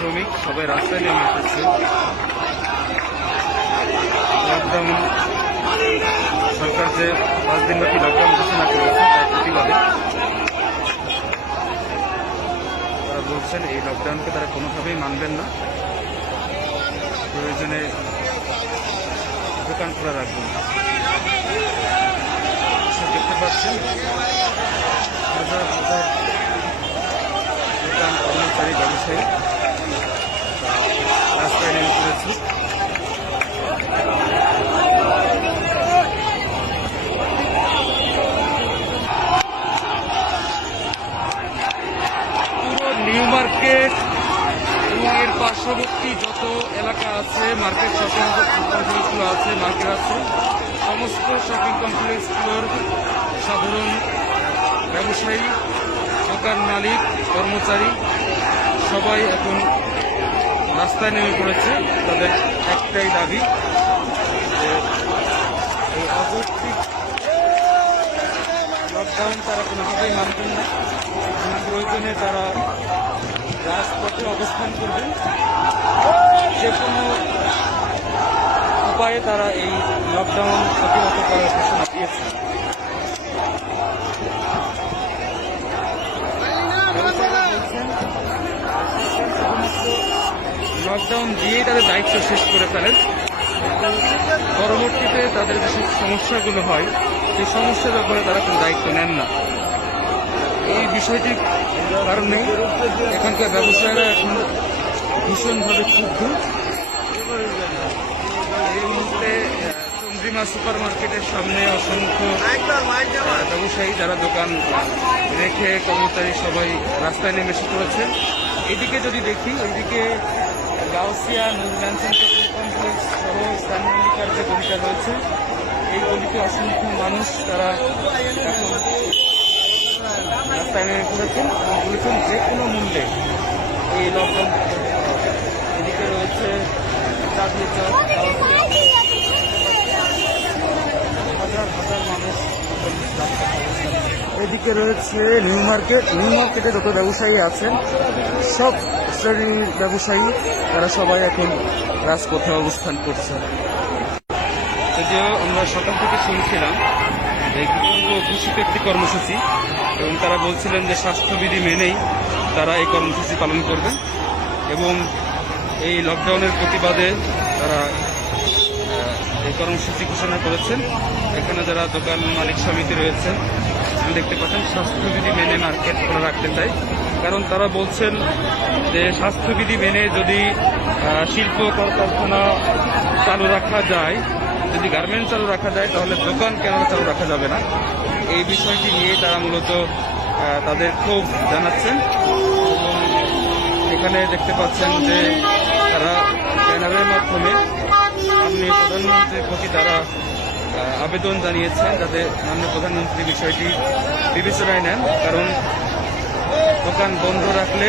শ্রমিক সবাই রাস্তায় নেমে এসেছে। লকডাউন সরকার যে 5 দিনব্যাপী লকডাউন ঘোষণা করেছে তার প্রতিবাদে তারা বলছেন এই লকডাউনকে তারা কোনোভাবেই মানবেন না, প্রয়োজনে দোকান খোলা রাখবেন। দেখতে পাচ্ছেন হাজার হাজার দোকান কর্মচারী ব্যবসায়ী রাস্তায় নেমে পড়েছে। পুরো নিউ মার্কেট এবং এর পার্শ্ববর্তী যত এলাকা আছে, মার্কেট শপিং কমপ্লেক্সগুলো আছে, মার্কেট আছে, সমস্ত শপিং কমপ্লেক্সগুলোর সাধারণ ব্যবসায়ী, দোকান মালিক, কর্মচারী সবাই এখন রাস্তায় নেমে পড়েছে। তাদের একটাই দাবি যে এই অযৌক্তিক লকডাউন তারা কোনোভাবেই মানবেন না, প্রয়োজনে তারা রাজপথে অবস্থান করবেন। যে কোনো উপায়ে তারা এই লকডাউন প্রতিহত করার ঘোষণা দিয়েছে। লকডাউন দিয়েই তাদের দায়িত্ব শেষ করে ফেলেন, পরবর্তীতে তাদের যে সমস্যাগুলো হয় সেই সমস্যার ব্যাপারে তারা কোনো দায়িত্ব নেন না। এই বিষয়টির কারণে এখানকার ব্যবসায়ীরা এখন ভীষণভাবে ক্ষুব্ধ। এই মুহূর্তে চন্দ্রিমা সুপার মার্কেটের সামনে অসংখ্য ব্যবসায়ী যারা দোকান রেখে কর্মচারী সবাই রাস্তায় নেমে এসে পড়েছে। এদিকে যদি দেখি, ওইদিকে গাউসিয়া নুরজান সেন্টার কমপ্লেক্স সহ ইসলাম মল্লিকার যে গলিটা রয়েছে, এই গলিতে অসংখ্য মানুষ তারা এখন রাস্তায় নেমে পড়েছেন এবং বলেছেন যে কোনো মূল্যে এই লকডাউন। এদিকে রয়েছে চাঁদনি চক, হাজার হাজার মানুষ। এদিকে রয়েছে নিউ মার্কেট। নিউ মার্কেটে যত ব্যবসায়ী আছেন সব শ্রেণীর ব্যবসায়ী তারা সবাই এখন রাজপথে অবস্থান করছে। যদিও আমরা সকাল থেকে শুনছিলাম যে পূর্ব ঘোষিত একটি কর্মসূচি এবং তারা বলছিলেন যে স্বাস্থ্যবিধি মেনেই তারা এই কর্মসূচি পালন করবেন এবং এই লকডাউনের প্রতিবাদে তারা এই কর্মসূচি ঘোষণা করেছেন। এখানে যারা দোকান মালিক সমিতি রয়েছেন দেখতে পাচ্ছেন স্বাস্থ্যবিধি মেনে মার্কেট খোলা রাখতে চাই, কারণ তারা বলছেন যে স্বাস্থ্যবিধি মেনে যদি শিল্প কলকারখানা চালু রাখা যায়, যদি গার্মেন্টস চালু রাখা যায়, তাহলে দোকান কেন চালু রাখা যাবে না। এই বিষয়টি নিয়ে তারা মূলত তাদের ক্ষোভ জানাচ্ছেন এবং এখানে দেখতে পাচ্ছেন যে তারা ব্যানারের মাধ্যমে মাননীয় প্রধানমন্ত্রীর প্রতি তারা আবেদন জানিয়েছেন যাতে মাননীয় প্রধানমন্ত্রী বিষয়টি বিবেচনায় নেন, কারণ দোকান বন্ধ রাখলে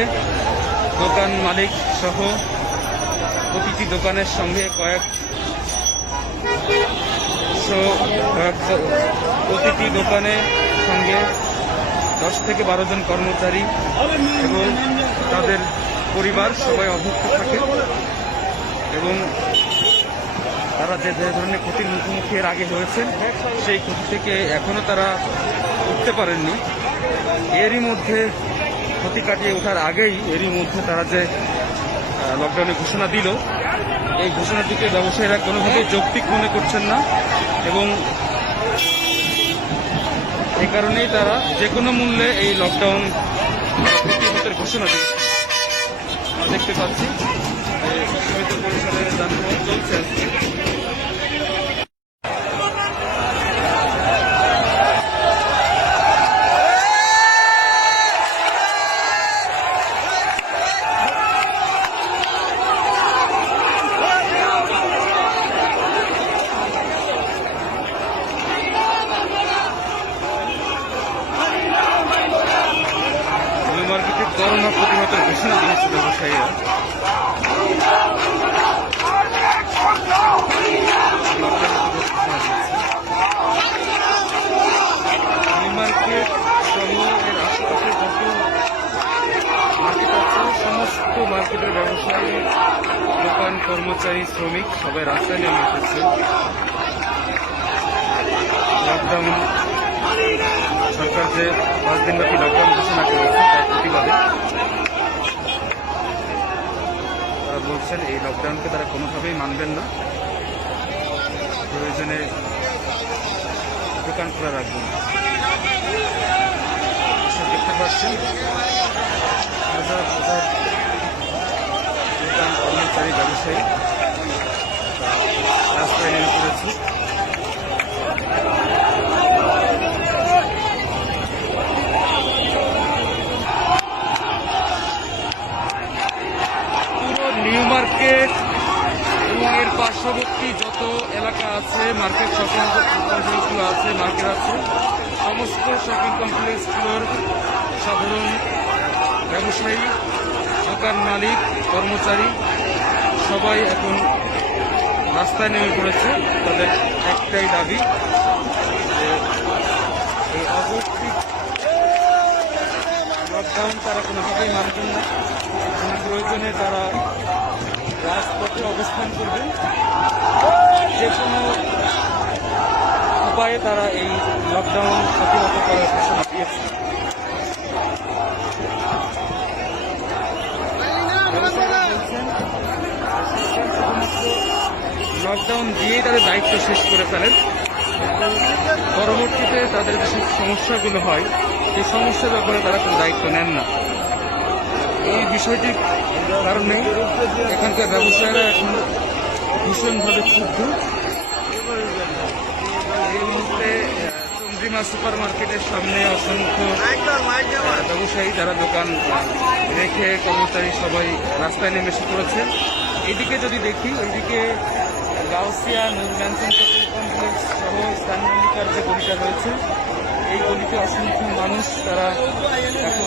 দোকান মালিক সহ প্রতিটি দোকানের সঙ্গে প্রতিটি দোকানের সঙ্গে 10 থেকে 12 জন কর্মচারী এবং তাদের পরিবার সবাই অভুক্ত থাকে এবং তারা যে ধরনের ক্ষতির মুখোমুখি এর আগে হয়েছেন সেই ক্ষতি থেকে এখনো তারা উঠতে পারেননি। এরই মধ্যে ক্ষতি কাটিয়ে ওঠার আগেই এরই মধ্যে তারা যে লকডাউনের ঘোষণা দিল, এই ঘোষণাটিকে ব্যবসায়ীরা কোনোভাবেই যৌক্তিক মনে করছেন না এবং এই কারণেই তারা যে কোনো মূল্যে এই লকডাউন প্রতিহতের ঘোষণা দিচ্ছে। দেখতে পাচ্ছি সমিতি পরিষদের যানবাহন চলছে। মার্কেটে করোনা প্রতিহতের ঘোষণা দিয়েছে ব্যবসায়ীরা। শ্রমিক সবাই রাস্তায় নেমে এসেছে লকডাউন, সরকার যে 5 দিনব্যাপী লকডাউন ঘোষণা করেছে তার প্রতিবাদে তারা বলছেন এই লকডাউনকে তারা কোনোভাবেই মানবেন না, প্রয়োজনে দোকান খোলা রাখবেন। দেখতে পাচ্ছেন হাজার হাজার দোকান কর্মচারী ব্যবসায়ী রাস্তায় নেমে পড়েছে। পুরো নিউ মার্কেট এবং এর পার্শ্ববর্তী যত এলাকা আছে, মার্কেট শপিং কমপ্লেক্সগুলো আছে, মার্কেট আছে, সমস্ত শপিং কমপ্লেক্সগুলোর সাধারণ ব্যবসায়ী, দোকান মালিক, কর্মচারী সবাই এখন রাস্তায় নেমে পড়েছে। তাদের একটাই দাবি যে এই অযৌক্তিক লকডাউন তারা কোনোভাবেই মানবেন না, কোনো প্রয়োজনে তারা রাজপথে অবস্থান করবেন। যে কোনো উপায়ে তারা এই লকডাউন প্রতিহত করার ঘোষণা দিয়েছে। লকডাউন দিয়েই তাদের দায়িত্ব শেষ করে ফেলেন, পরবর্তীতে তাদের যে সমস্যাগুলো হয় সেই সমস্যার ব্যাপারে তারা কোনো দায়িত্ব নেন না। এই বিষয়টির কারণে এখানকার ব্যবসায়ীরা এখন ভীষণভাবে ক্ষুব্ধ। এই মুহূর্তে চন্দ্রিমা সুপার মার্কেটের সামনে অসংখ্য ব্যবসায়ী যারা দোকান রেখে কর্মচারী সবাই রাস্তায় নেমে এসে পড়েছে। এদিকে যদি দেখি, ওইদিকে গাউসিয়া নূর ম্যানসন কমপ্লেক্স সহ স্থানমল্লিকার যে গলিটা রয়েছে, এই গলিতে অসংখ্য মানুষ তারা এখন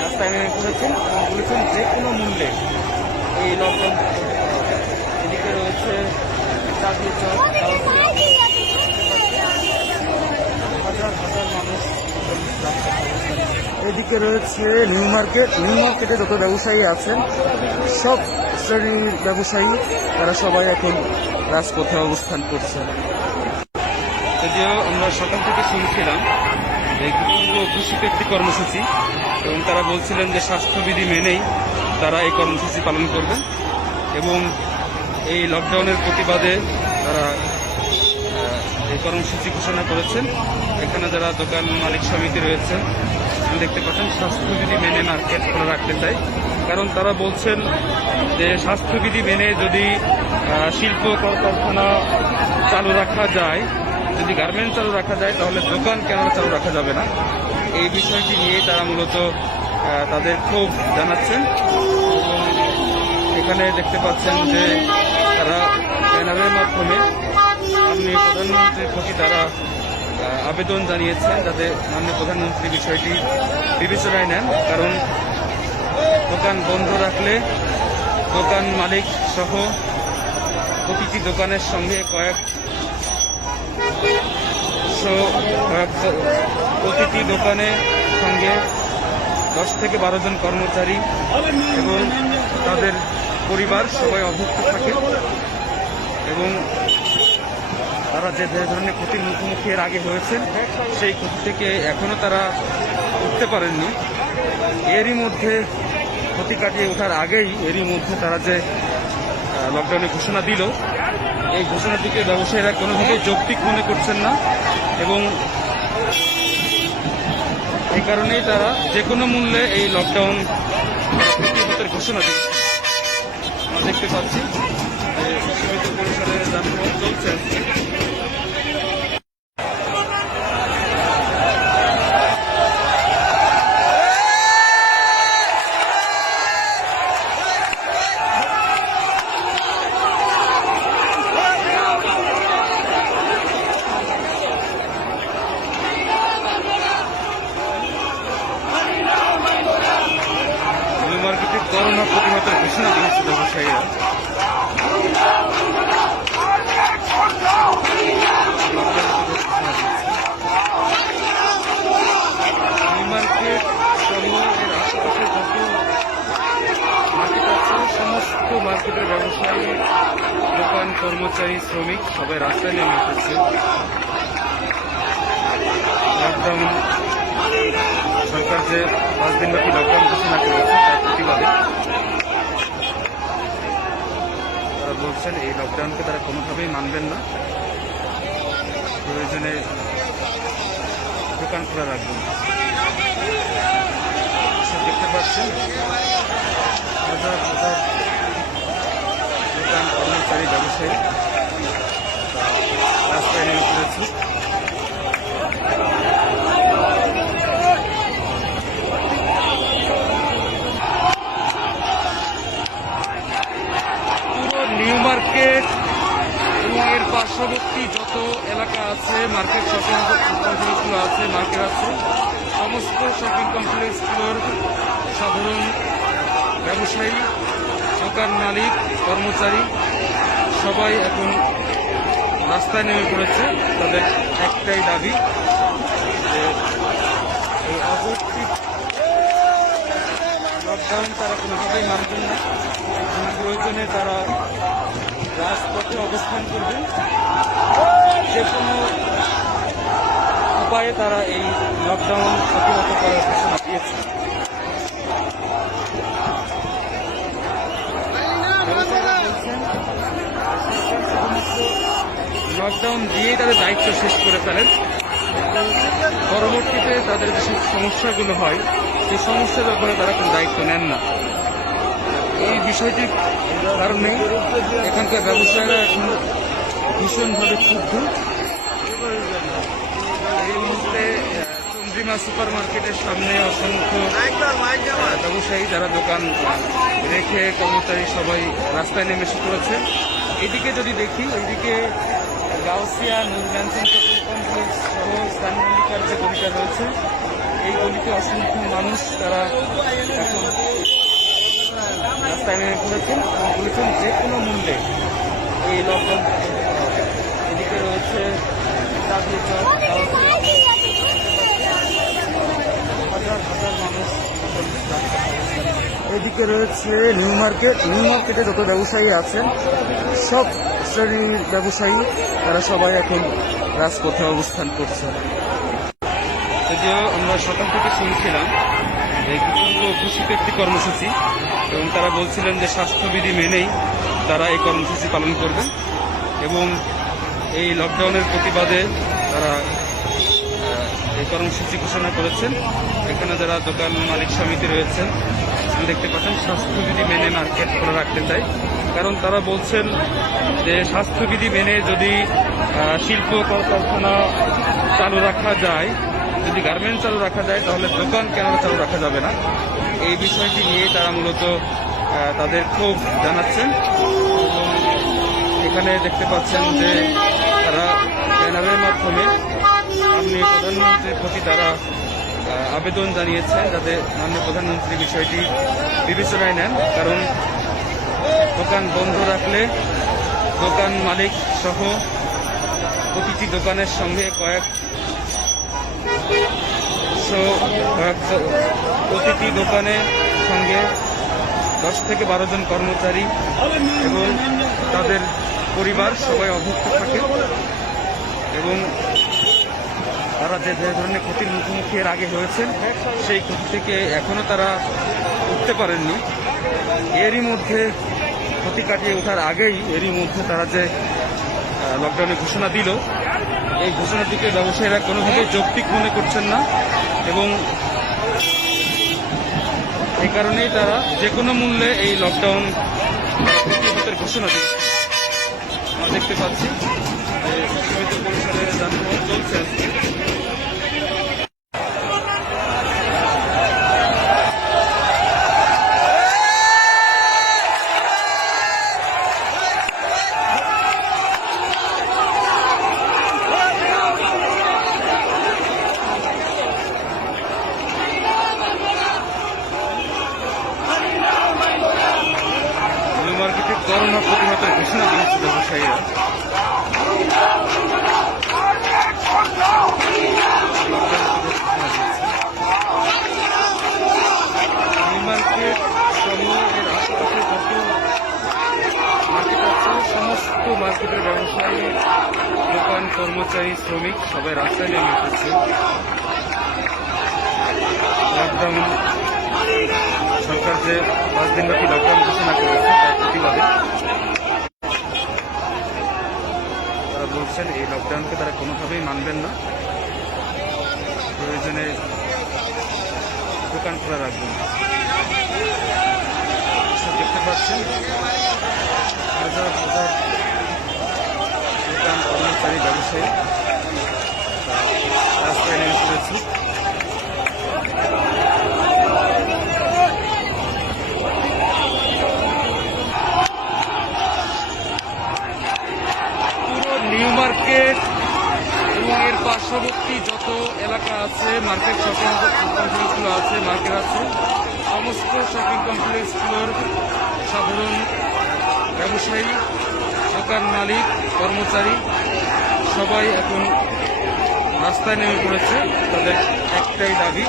রাস্তায় নেমে পড়েছেন এবং বলেছেন যে কোনো মূল্যে এই লকডাউন। এদিকে রয়েছে চাঁদনি চক, হাজার হাজার মানুষ। এদিকে রয়েছে নিউ মার্কেট। নিউ মার্কেটে যত ব্যবসায়ী আছেন সব শ্রেণীর ব্যবসায়ী তারা সবাই এখন রাজপথে অবস্থান করছে। যদিও আমরা সকাল থেকে শুনছিলাম এই পূর্ব ঘোষিত একটি কর্মসূচি এবং তারা বলছিলেন যে স্বাস্থ্যবিধি মেনেই তারা এই কর্মসূচি পালন করবেন এবং এই লকডাউনের প্রতিবাদে তারা এই কর্মসূচি ঘোষণা করেছেন। এখানে যারা দোকান মালিক সমিতি রয়েছে দেখতে পাচ্ছেন স্বাস্থ্যবিধি মেনে মার্কেট খোলা রাখতে চাই, কারণ তারা বলছেন যে স্বাস্থ্যবিধি মেনে যদি শিল্প কলকারখানা চালু রাখা যায়, যদি গার্মেন্টস চালু রাখা যায়, তাহলে দোকান কেন চালু রাখা যাবে না। এই বিষয়টি নিয়ে তারা মূলত তাদের ক্ষোভ জানাচ্ছেন এবং এখানে দেখতে পাচ্ছেন যে তারা ব্যানারের মাধ্যমে মাননীয় প্রধানমন্ত্রীর প্রতি তারা আবেদন জানিয়েছেন যাতে মাননীয় প্রধানমন্ত্রী বিষয়টি বিবেচনায় নেন, কারণ দোকান বন্ধ রাখলে দোকান মালিক সহ প্রতিটি দোকানের সঙ্গে প্রতিটি দোকানের সঙ্গে 10 থেকে 12 জন কর্মচারী এবং তাদের পরিবার সবাই অভুক্ত থাকে এবং তারা যে ধরনের ক্ষতির মুখোমুখি এর আগে হয়েছেন সেই ক্ষতি থেকে এখনো তারা উঠতে পারেননি। এরই মধ্যে ক্ষতি কাটিয়ে ওঠার আগেই এরই মধ্যে তারা যে লকডাউনের ঘোষণা দিল, এই ঘোষণাটিকে ব্যবসায়ীরা কোনোভাবেই যৌক্তিক মনে করছেন না এবং এই কারণেই তারা যে কোনো মূল্যে এই লকডাউন প্রতিহতের ঘোষণা দিচ্ছে। আমরা দেখতে পাচ্ছি যে সীমিত পরিসরে যানবাহন চলছে। মার্কেটে করোনা প্রতিহতের ঘোষণা দিয়েছে ব্যবসায়ীরা। নিউ মার্কেট সহ এর আশেপাশে যত মার্কেট আছে সমস্ত মার্কেট মার্কেটের ব্যবসায়ী, দোকান কর্মচারী, শ্রমিক সবাই রাস্তায় নেমে এসেছে লকডাউন, সরকার যে 5 দিনব্যাপী লকডাউন ঘোষণা করেছে তার প্রতিবাদে তারা বলছেন এই লকডাউনকে তারা কোনোভাবেই মানবেন না, প্রয়োজনে দোকান খোলা রাখবেন। দেখতে পাচ্ছেন হাজার হাজার দোকান কর্মচারী, ব্যবসায়ী রাস্তায় নেমে পড়েছে। পুরো নিউ মার্কেট এবং এর পার্শ্ববর্তী যত এলাকা আছে, মার্কেট শপিং কমপ্লেক্সগুলো আছে, মার্কেট আছে, সমস্ত শপিং কমপ্লেক্সগুলোর সাধারণ ব্যবসায়ী, দোকান মালিক, কর্মচারী সবাই এখন রাস্তায় নেমে পড়েছে। তাদের একটাই দাবি যে এই অযৌক্তিক লকডাউন তারা কোনোভাবেই মানবেন না, প্রয়োজনে তারা রাজপথে অবস্থান করবেন, যে কোনো উপায়ে তারা এই লকডাউন প্রতিহত করার ঘোষণা দিয়েছে। লকডাউন দিয়েই তাদের দায়িত্ব শেষ করে ফেলেন, পরবর্তীতে তাদের যে সমস্যাগুলো হয় সেই সমস্যার ব্যাপারে তারা কোনো দায়িত্ব নেন না। এই বিষয়টির কারণে এখানকার ব্যবসায়ীরা এখন ভীষণভাবে ক্ষুব্ধ। এই মুহূর্তে চন্দ্রিমা সুপার মার্কেটের সামনে অসংখ্য ব্যবসায়ী যারা দোকান রেখে, কর্মচারী সবাই রাস্তায় নেমে এসে পড়েছে। এদিকে যদি দেখি, ওইদিকে গাউসিয়া, নূর ম্যানসন শপিং কমপ্লেক্স সহ স্থানীয় যে গলিটা রয়েছে, এই গলিতে অসংখ্য মানুষ তারা এখন রাস্তায় নেমে পড়েছেন এবং বলেছেন যে কোনো মূল্যে এই লকডাউন। এদিকে রয়েছে হাজার হাজার মানুষ, এদিকে রয়েছে নিউ মার্কেট। নিউ মার্কেটে যত ব্যবসায়ী আছেন, সব শ্রেণীর ব্যবসায়ী তারা সবাই এখন রাজপথে অবস্থান করছে। যদিও আমরা সকাল থেকে শুনছিলাম এই পূর্ব ঘোষিত একটি কর্মসূচি এবং তারা বলছিলেন যে স্বাস্থ্যবিধি মেনেই তারা এই কর্মসূচি পালন করবেন এবং এই লকডাউনের প্রতিবাদে তারা এই কর্মসূচি ঘোষণা করেছেন। এখানে যারা দোকান মালিক সমিতি রয়েছেন দেখতে পাচ্ছেন স্বাস্থ্যবিধি মেনে মার্কেট খোলা রাখতে চায়, কারণ তারা বলছেন যে স্বাস্থ্যবিধি মেনে যদি শিল্প কলকারখানা চালু রাখা যায়, যদি গার্মেন্টস চালু রাখা যায়, তাহলে দোকান কেন চালু রাখা যাবে না। এই বিষয়টি নিয়ে তারা মূলত তাদের ক্ষোভ জানাচ্ছেন এবং এখানে দেখতে পাচ্ছেন যে তারা ব্যানারের মাধ্যমে মাননীয় প্রধানমন্ত্রীর প্রতি তারা আবেদন জানিয়েছেন যাতে মাননীয় প্রধানমন্ত্রী বিষয়টি বিবেচনায় নেন, কারণ দোকান বন্ধ রাখলে দোকান মালিক সহ প্রতিটি দোকানের সঙ্গে প্রতিটি দোকানের সঙ্গে 10 থেকে 12 জন কর্মচারী এবং তাদের পরিবার সবাই অভুক্ত থাকে এবং তারা যে ধরনের ক্ষতির মুখোমুখি এর আগে হয়েছেন সেই ক্ষতি থেকে এখনো তারা উঠতে পারেননি। এরই মধ্যে ক্ষতি কাটিয়ে ওঠার আগেই এরই মধ্যে তারা যে লকডাউনের ঘোষণা দিল, এই ঘোষণাটিকে ব্যবসায়ীরা কোনোভাবেই যৌক্তিক মনে করছেন না এবং এই কারণেই তারা যে কোনো মূল্যে এই লকডাউন প্রতিহতের ঘোষণা দিচ্ছে। আমরা দেখতে পাচ্ছি যে সীমিত পরিসরে যানবাহন চলছে। মার্কেটে করোনা প্রতিহতের ঘোষণা দিয়েছে ব্যবসায়ীরা। নিউ মার্কেট সমূহ এর আশেপাশে যত মার্কেটের ব্যবসায়ী, দোকান কর্মচারী, শ্রমিক সবাই রাস্তায় নেমে এসেছে লকডাউন, সরকার যে 5 দিনব্যাপী লকডাউন ঘোষণা করেছে তার প্রতিবাদে তারা বলছেন এই লকডাউনকে তারা কোনোভাবেই মানবেন না, প্রয়োজনে দোকান খোলা রাখবেন। দেখতে পাচ্ছেন হাজার হাজার দোকান কর্মচারী, ব্যবসায়ী রাস্তায় নেমে পড়েছে। পুরো নিউ মার্কেট এবং এর পার্শ্ববর্তী যত এলাকা আছে, মার্কেট শপিং কমপ্লেক্সগুলো আছে, মার্কেট আছে, সমস্ত শপিং কমপ্লেক্সগুলোর সাধারণ ব্যবসায়ী, দোকান মালিক, কর্মচারী সবাই এখন রাস্তায় নেমে পড়েছে। তাদের একটাই দাবি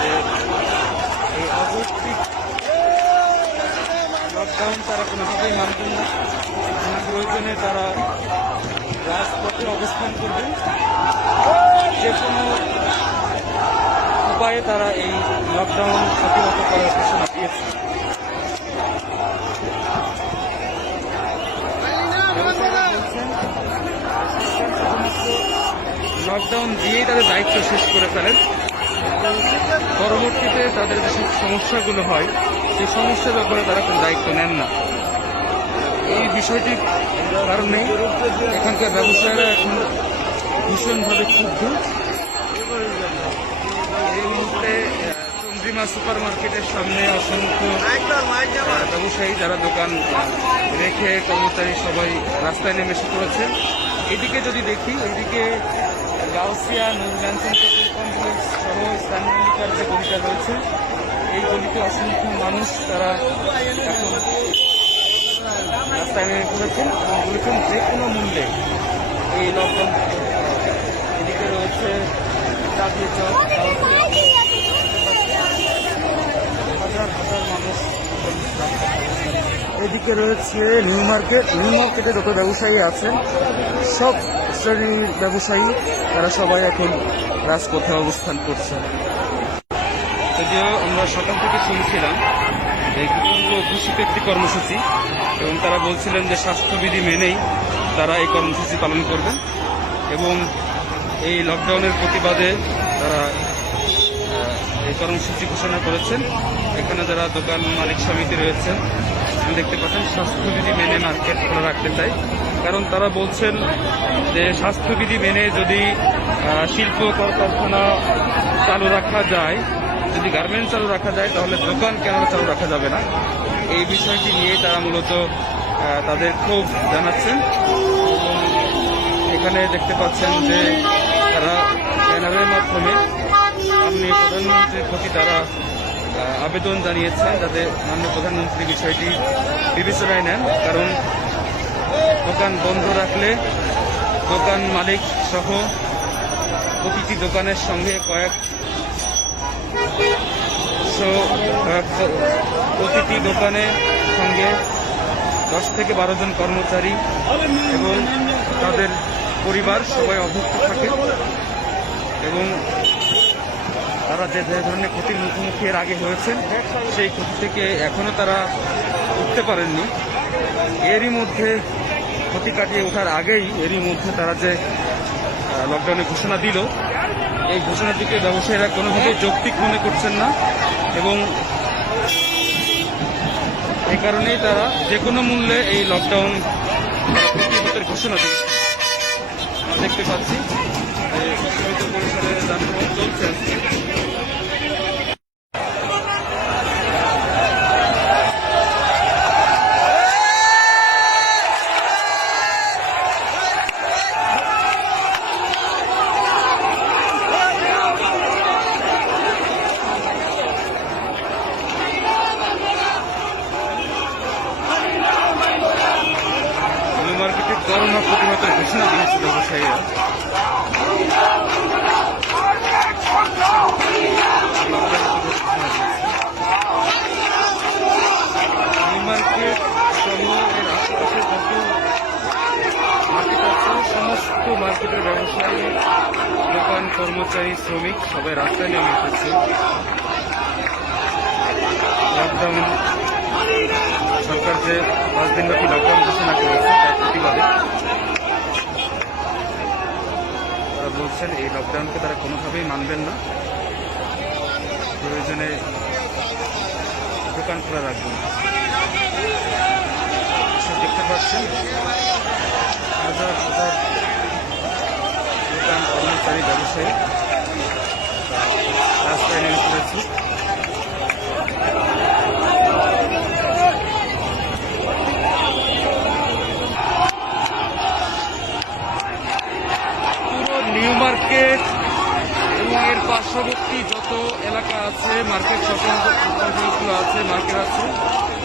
যে এই অযৌক্তিক লকডাউন তারা কোনোভাবেই মানবেন না, প্রয়োজনে তারা রাজপথে অবস্থান করবেন। যে কোনো উপায়ে তারা এই লকডাউন প্রতিহত করার ঘোষণা দিয়েছে। লকডাউন দিয়েই তাদের দায়িত্ব শেষ করে ফেলেন, পরবর্তীতে তাদের যেসব সমস্যাগুলো হয় সেই সমস্যার ব্যাপারে তারা কোনো দায়িত্ব নেন না। এই বিষয়টির কারণে এখানকার ব্যবসায়ীরা এখন ভীষণভাবে ক্ষুব্ধ। এই মুহূর্তে চন্দ্রিমা সুপার মার্কেটের সামনে অসংখ্য ব্যবসায়ী যারা দোকান রেখে, কর্মচারী সবাই রাস্তায় নেমে এসে পড়েছে। এদিকে যদি দেখি, এদিকে গাউসিয়া, নুরজানসন কমপ্লেক্স সহ স্থানীয় যে গলিটা রয়েছে, এই গলিতে অসংখ্য মানুষ তারা এখন রাস্তায় নেমে পড়েছেন এবং বলেছেন যে কোনো মূল্যে এই লকডাউন। এদিকে রয়েছে চাঁদিয়া চক, হাজার হাজার মানুষ। এদিকে রয়েছে নিউ মার্কেট। নিউ মার্কেটে যত ব্যবসায়ী আছেন, সব শ্রেণীর ব্যবসায়ী তারা সবাই এখন রাজপথে অবস্থান করছে। যদিও আমরা সকাল থেকে শুনছিলাম এই পূর্ব ঘোষিত একটি কর্মসূচি এবং তারা বলছিলেন যে স্বাস্থ্যবিধি মেনেই তারা এই কর্মসূচি পালন করবেন এবং এই লকডাউনের প্রতিবাদে তারা এই কর্মসূচি ঘোষণা করেছেন। এখানে যারা দোকান মালিক সমিতি রয়েছেন দেখতে পাচ্ছেন স্বাস্থ্যবিধি মেনে মার্কেট খোলা রাখতে চাই, কারণ তারা বলছেন যে স্বাস্থ্যবিধি মেনে যদি শিল্প কলকারখানা চালু রাখা যায়, যদি গার্মেন্টস চালু রাখা যায়, তাহলে দোকান কেন চালু রাখা যাবে না। এই বিষয়টি নিয়ে তারা মূলত তাদের ক্ষোভ জানাচ্ছেন এবং এখানে দেখতে পাচ্ছেন যে তারা ব্যানারের মাধ্যমে মাননীয় প্রধানমন্ত্রীর প্রতি তারা আবেদন জানিয়েছেন যাতে মাননীয় প্রধানমন্ত্রী বিষয়টি বিবেচনায় নেন, কারণ দোকান বন্ধ রাখলে দোকান মালিক সহ প্রতিটি দোকানের সঙ্গে প্রতিটি দোকানের সঙ্গে 10 থেকে 12 জন কর্মচারী এবং তাদের পরিবার সবাই অভুক্ত থাকে এবং তারা যে ধরনের ক্ষতির মুখোমুখি এর আগে হয়েছেন সেই ক্ষতি থেকে এখনো তারা উঠতে পারেননি। এরই মধ্যে ক্ষতি কাটিয়ে ওঠার আগেই এরই মধ্যে তারা যে লকডাউনের ঘোষণা দিল, এই ঘোষণাটিকে ব্যবসায়ীরা কোনোভাবেই যৌক্তিক মনে করছেন না এবং এই কারণেই তারা যে কোনো মূল্যে এই লকডাউন প্রতিহতের ঘোষণা দিচ্ছে। আমরা দেখতে পাচ্ছি সীমিত পরিসরে যানবাহন চলছে। মার্কেটে করোনা প্রতিহতের ঘোষণা দিয়েছে ব্যবসায়ীরা। নিউ মার্কেট সহ এর আশেপাশে যত মার্কেটের ব্যবসায়ী, দোকান কর্মচারী, শ্রমিক সবাই রাস্তায় নেমে এসেছে লকডাউন, সরকার যে 5 দিনব্যাপী লকডাউন ঘোষণা করেছে তার প্রতিবাদে তারা বলছেন এই লকডাউনকে তারা কোনোভাবেই মানবেন না, প্রয়োজনে দোকান খোলা রাখবেন। দেখতে পাচ্ছেন হাজার হাজার দোকান কর্মচারী, ব্যবসায়ী রাস্তায় নেমে পড়েছে। পুরো নিউ মার্কেট এবং এর পার্শ্ববর্তী যত এলাকা আছে, মার্কেট শপিং কমপ্লেক্সগুলো আছে, মার্কেট আছে,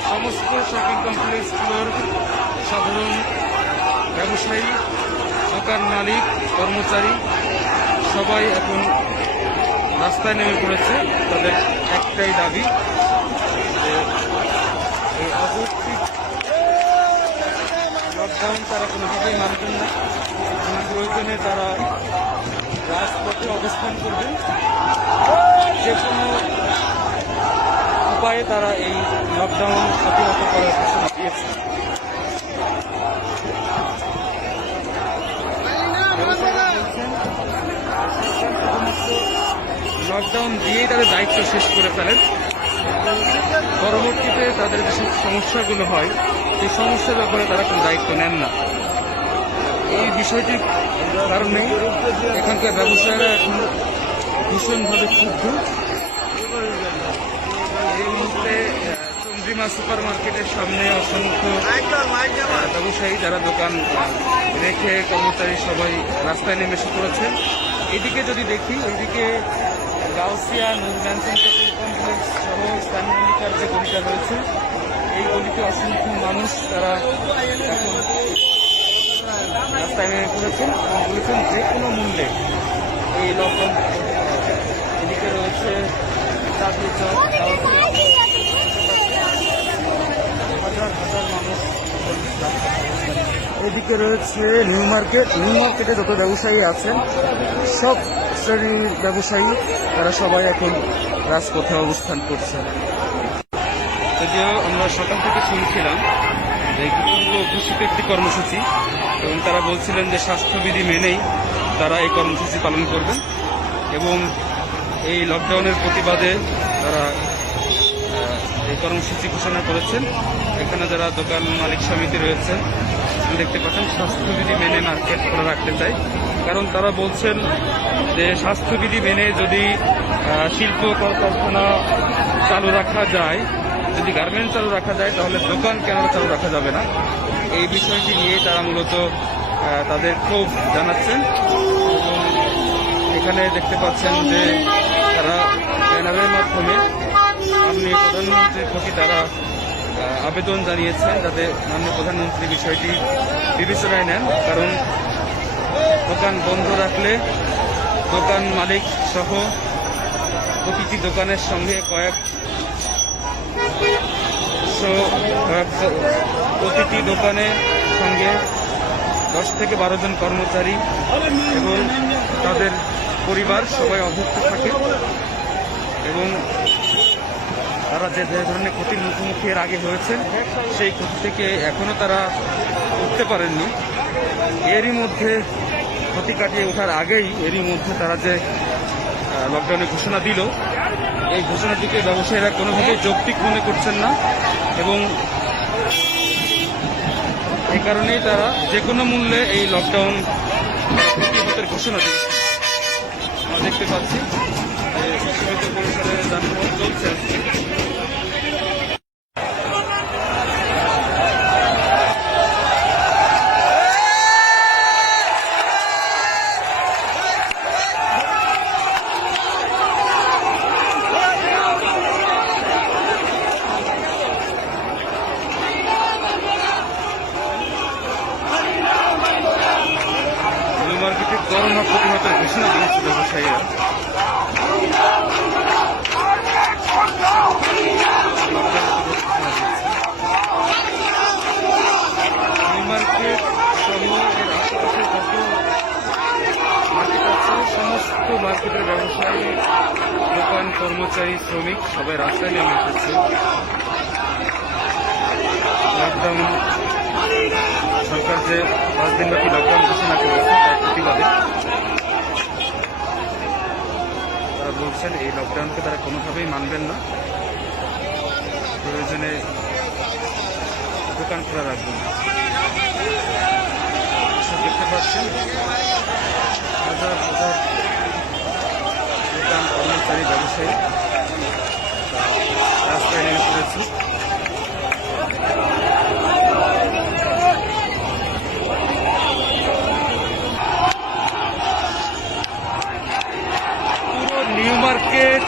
সমস্ত শপিং কমপ্লেক্সগুলোর সাধারণ ব্যবসায়ী, দোকান মালিক, কর্মচারী সবাই এখন রাস্তায় নেমে পড়েছে। তাদের একটাই দাবি যে এই অযৌক্তিক লকডাউন তারা কোনোভাবেই মানবেন না, প্রয়োজনে তারা রাজপথে অবস্থান করবেন। যে কোনো উপায়ে তারা এই লকডাউন প্রতিহত করার ঘোষণা দিয়েছে। লকডাউন দিয়েই তাদের দায়িত্ব শেষ করে ফেলেন, পরবর্তীতে তাদের যে সমস্যাগুলো হয় সেই সমস্যার ব্যাপারে তারা কোনো দায়িত্ব নেন না। এই বিষয়টির কারণেই এখানকার ব্যবসায়ীরা এখন ভীষণভাবে ক্ষুব্ধ। এই মুহূর্তে চন্দ্রিমা সুপার মার্কেটের সামনে অসংখ্য ব্যবসায়ী যারা দোকান রেখে, কর্মচারী সবাই রাস্তায় নেমে এসে পড়েছেন। এদিকে যদি দেখি, ওইদিকে গাউসিয়া নূর ম্যানসন কমপ্লেক্স সহ স্থানীয় যে গলিটা রয়েছে, এই গলিতে অসংখ্য মানুষ তারা এখন রাস্তায় নেমে পড়েছেন এবং বলেছেন যে কোনো মূল্যে এই লকডাউন। এদিকে রয়েছে চাঁদনি চক, হাজার হাজার মানুষ। এদিকে রয়েছে নিউ মার্কেট। নিউ মার্কেটে যত ব্যবসায়ী আছেন, সব শ্রেণীর ব্যবসায়ী তারা সবাই এখন রাজপথে অবস্থান করছেন। যদিও আমরা সকাল থেকে শুনছিলাম যে পূর্ব ঘোষিত একটি কর্মসূচি, এবং তারা বলছিলেন যে স্বাস্থ্যবিধি মেনেই তারা এই কর্মসূচি পালন করবেন এবং এই লকডাউনের প্রতিবাদে তারা এই কর্মসূচি ঘোষণা করেছেন। এখানে যারা দোকান মালিক সমিতি রয়েছে দেখতে পাচ্ছেন স্বাস্থ্যবিধি মেনে মার্কেট খোলা রাখতে চায়, কারণ তারা বলছেন যে স্বাস্থ্যবিধি মেনে যদি শিল্প কলকারখানা চালু রাখা যায়, যদি গার্মেন্টস চালু রাখা যায়, তাহলে দোকান কেন চালু রাখা যাবে না। এই বিষয়টি নিয়ে তারা মূলত তাদের ক্ষোভ জানাচ্ছেন। এবং এখানে দেখতে পাচ্ছেন যে তারা ব্যানারের মাধ্যমে মাননীয় প্রধানমন্ত্রীর প্রতি তারা আবেদন জানিয়েছেন যাতে মাননীয় প্রধানমন্ত্রী বিষয়টি বিবেচনায় নেন, কারণ দোকান বন্ধ রাখলে দোকান মালিক সহ প্রতিটি দোকানের সঙ্গে প্রতিটি দোকানের সঙ্গে 10 থেকে 12 জন কর্মচারী এবং তাদের পরিবার সবাই অভুক্ত থাকে এবং তারা যে ধরনের ক্ষতির মুখোমুখি এর আগে হয়েছেন সেই ক্ষতি থেকে এখনো তারা উঠতে পারেননি। এরই মধ্যে ক্ষতি কাটিয়ে ওঠার আগেই এরই মধ্যে তারা যে লকডাউনের ঘোষণা দিল, এই ঘোষণাটিকে ব্যবসায়ীরা কোনোভাবেই যৌক্তিক মনে করছেন না এবং এই কারণেই তারা যে কোনো মূল্যে এই লকডাউন প্রতিহতের ঘোষণা দিচ্ছে। আমরা দেখতে পাচ্ছি পরিসরে যানবাহন চলছে। মার্কেটে করোনা প্রতিহতের ঘোষণা দিয়েছে ব্যবসায়ীরা। মার্কেটের ব্যবসায়ী, দোকান কর্মচারী, শ্রমিক সবাই রাস্তায় নেমে এসেছে। লকডাউন, সরকার যে 5 দিনব্যাপী লকডাউন ঘোষণা করেছে তার প্রতিবাদে তারা বলছেন এই লকডাউনকে তারা কোনোভাবেই মানবেন না, প্রয়োজনে দোকান খোলা রাখবেন। দেখতে পাচ্ছেন হাজার হাজার দোকান কর্মচারী, ব্যবসায়ী রাস্তায় নেমে পড়েছে। পুরো নিউ মার্কেট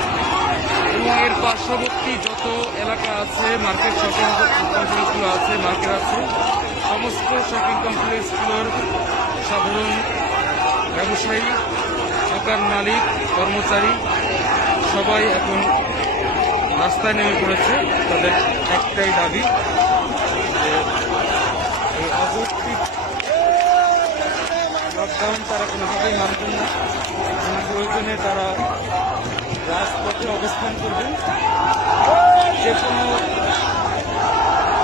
এবং এর পার্শ্ববর্তী যত এলাকা আছে, মার্কেট শপিং কমপ্লেক্সগুলো আছে, মার্কেট আছে, সমস্ত শপিং কমপ্লেক্সগুলোর সাধারণ ব্যবসায়ী, দোকান মালিক, কর্মচারী সবাই এখন রাস্তায় নেমে পড়েছে। তাদের একটাই দাবি যে এই অযৌক্তিক লকডাউন তারা কোনোভাবেই মানবেন না, প্রয়োজনে তারা রাজপথে অবস্থান করবেন। যে কোনো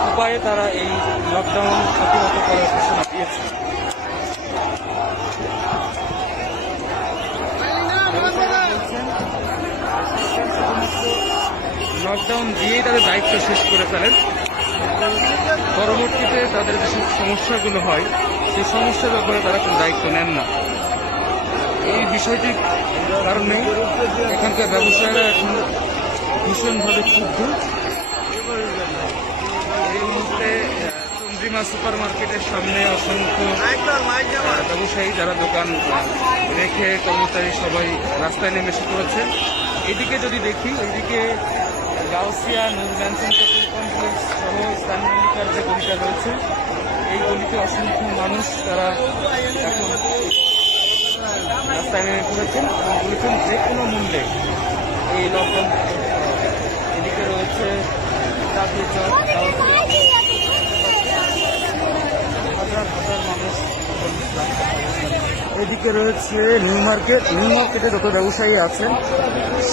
উপায়ে তারা এই লকডাউন প্রতিহত করার ঘোষণা দিয়েছে। লকডাউন দিয়েই তাদের দায়িত্ব শেষ করে ফেলেন, পরবর্তীতে তাদের যেসব সমস্যাগুলো হয় সেই সমস্যার ব্যাপারে তারা কোনো দায়িত্ব নেন না। এই বিষয়টির কারণে এখানকার ব্যবসায়ীরা এখন ভীষণভাবে ক্ষুব্ধ। এই মুহূর্তে চন্দ্রিমা সুপার মার্কেটের সামনে অসংখ্য ব্যবসায়ী যারা দোকান রেখে, কর্মচারী সবাই রাস্তায় নেমে এসে পড়েছে। এদিকে যদি দেখি, এদিকে গাউসিয়া, নূর ম্যানসন শপিং কমপ্লেক্স সহ ইসলামী মল্লিকার যে গলিটা রয়েছে, এই গলিতে অসংখ্য মানুষ তারা এখন রাস্তায় নেমে পড়েছেন এবং বলেছেন যে কোনো মূল্যে এই লকডাউন। এদিকে রয়েছে জাতীয় চক, হাজার হাজার মানুষ। এদিকে রয়েছে নিউ মার্কেট। নিউ মার্কেটে যত ব্যবসায়ী আছেন,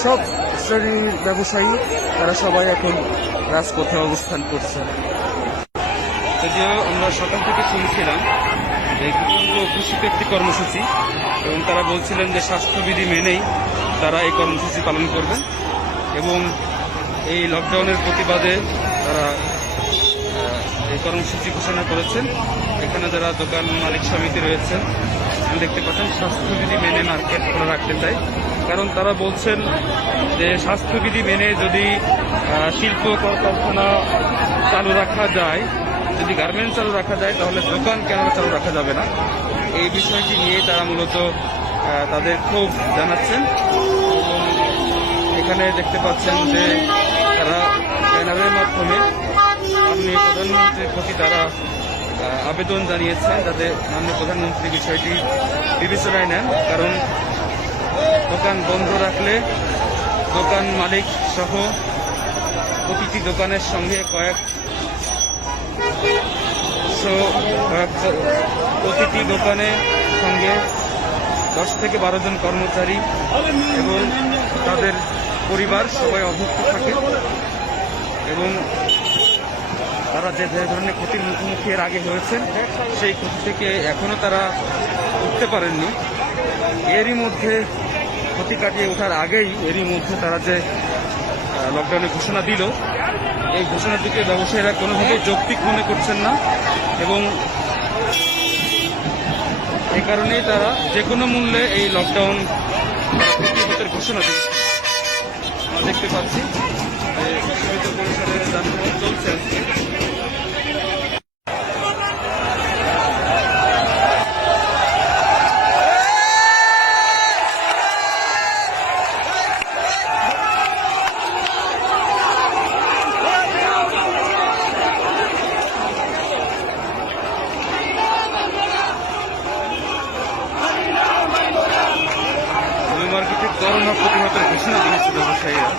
সব শ্রেণীর ব্যবসায়ী তারা সবাই এখন রাজপথে অবস্থান করছে। যদিও আমরা সকাল থেকে শুনছিলাম এই কুটুম্ব ঘোষিত একটি কর্মসূচি এবং তারা বলছিলেন যে স্বাস্থ্যবিধি মেনেই তারা এই কর্মসূচি পালন করবেন এবং এই লকডাউনের প্রতিবাদে তারা এই কর্মসূচি ঘোষণা করেছেন। এখানে যারা দোকান মালিক সমিতি রয়েছেন দেখতে পাচ্ছেন স্বাস্থ্যবিধি মেনে মার্কেট খোলা রাখতে চায়, কারণ তারা বলছেন যে স্বাস্থ্যবিধি মেনে যদি শিল্প কলকারখানা চালু রাখা যায়, যদি গার্মেন্টস চালু রাখা যায়, তাহলে দোকান কেন চালু রাখা যাবে না। এই বিষয়টি নিয়ে তারা মূলত তাদের ক্ষোভ জানাচ্ছেন এবং এখানে দেখতে পাচ্ছেন যে তারা ব্যানারের মাধ্যমে মাননীয় প্রধানমন্ত্রীর প্রতি তারা আবেদন জানিয়েছেন যাতে মাননীয় প্রধানমন্ত্রী বিষয়টি বিবেচনায় নেন, কারণ দোকান বন্ধ রাখলে দোকান মালিক সহ প্রতিটি দোকানের সঙ্গে প্রতিটি দোকানের সঙ্গে 10 থেকে 12 জন কর্মচারী এবং তাদের পরিবার সবাই অভুক্ত থাকে এবং তারা যে ধরনের ক্ষতির মুখোমুখি এর আগে হয়েছেন সেই ক্ষতি থেকে এখনো তারা উঠতে পারেননি। এরই মধ্যে ক্ষতি কাটিয়ে ওঠার আগেই এরই মধ্যে তারা যে লকডাউনের ঘোষণা দিল, এই ঘোষণার দিকে ব্যবসায়ীরা কোনোভাবেই যৌক্তিক মনে করছেন না এবং এই কারণেই তারা যে কোনো মূল্যে এই লকডাউন ঘোষণা দিচ্ছে। আমরা দেখতে পাচ্ছি যে সীমিত পরিসরে যানবাহন চলছে। মার্কেটে করোনা প্রতিহতের ঘোষণা দিয়েছে ব্যবসায়ীরা।